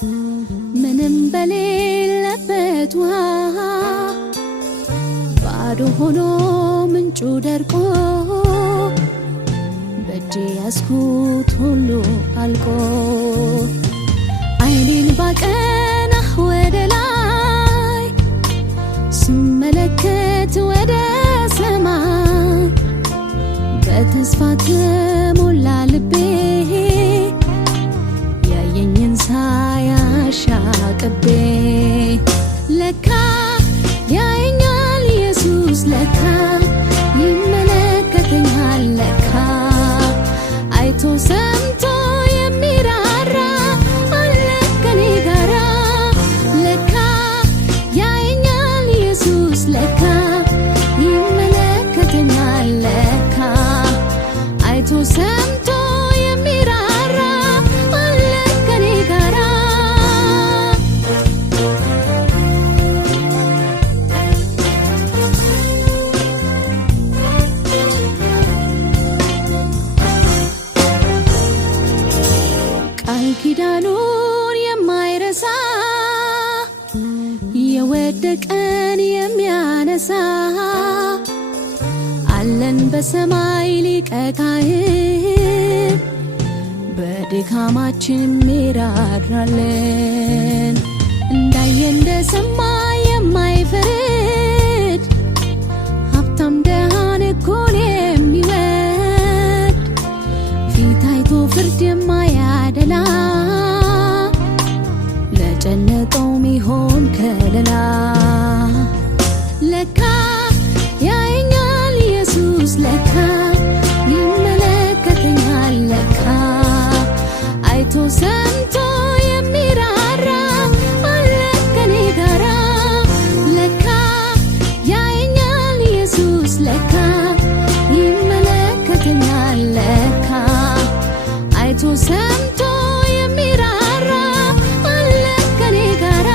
ምንም በሌለበት ውሃ ባዶ ሆኖ ምንጩ ደርቆ በእጄ ያስኩት ሁሉ አልቆ አይኔን ባቀና ወደ ላይ ስመለከት ወደ ሰማይ በተስፋ ተሞላ ልቤ ያየኝን ሳያሻቅቤ ለካ ያየኛል ኢየሱስ ለካ ይመለከተኛል ለካ አይቶ ሰምቶ የሚራራ አለ ከኔ ጋራ ለካ ያየኛል ኢየሱስ ለካ ይመለከተኛል ለካ አይቶ ሰምቶ የሚራራ አለ ከኔ ጋራ ቃል ኪዳኑን የማይረሳ የወደቀን የሚያነሳ አለን በሰማይ ሊቀ ካህን በድካማችን ሚራራለን እንዳየ እንደሰማ የማይፈርድ ሀብታም ደሃን እኩል የሚወድ ፊት አይቶ ፍርድ የማያደላ ለጨነቀው ሚሆን ከለላ ለካ ያየኛል ኢየሱስ ለካ ይመለከተኛል ለካ አይቶ ሰምቶ የሚራራ አለ ከኔ ጋራ ለካ ያየኛል ኢየሱስ ለካ ይመለከተኛል ለካ አይቶ ሰምቶ የሚራራ አለ ከኔ ጋራ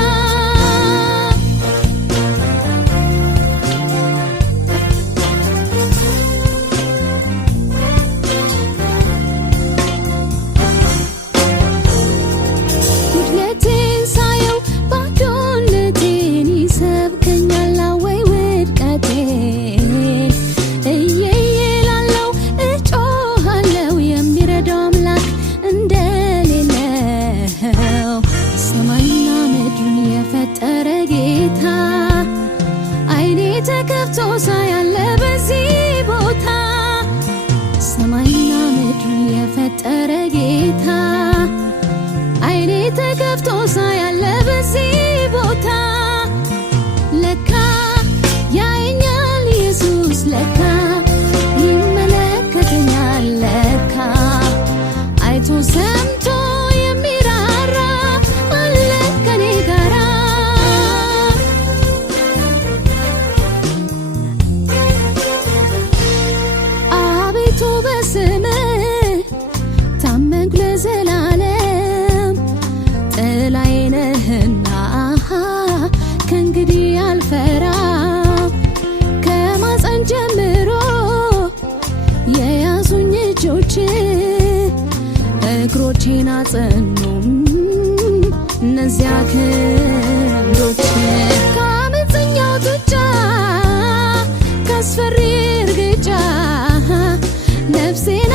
ጉድለቴን ሳየው ባዶነቴን ይሰብከኛል ወይ ውድቀቴን እየየ ላለው እጮሃለው የሚረዳው አምላክ እንደሌለው ሰማይና ምድርን የፈጠረ ጌታ አይኔ ተከፍቶ ሳያለ በዚህ ቦታ ሰማይና ምድርን የፈጠረ ጌታ አይኔ ተከፍቶ ሳያለ በዚህ ቦታ ለካ ያየኛል ኢየሱስ ለካ ይመለከተኛል ለካ አይቶ ሰምቶ የሚራራ አለ ከኔ ጋራ አቤቱ በስምህ ታመንኩ ለዘላለም ጥላዬ ነህና ከእንግዲህ አልፈራም ከማፀን ጀምሮ የያዙኝ እጆች እግሮቼን አጸኑም እነዚያ ክንዶች ከአመፀኛው ጡጫ ካስፈሪ እርግጫ ነፍሴን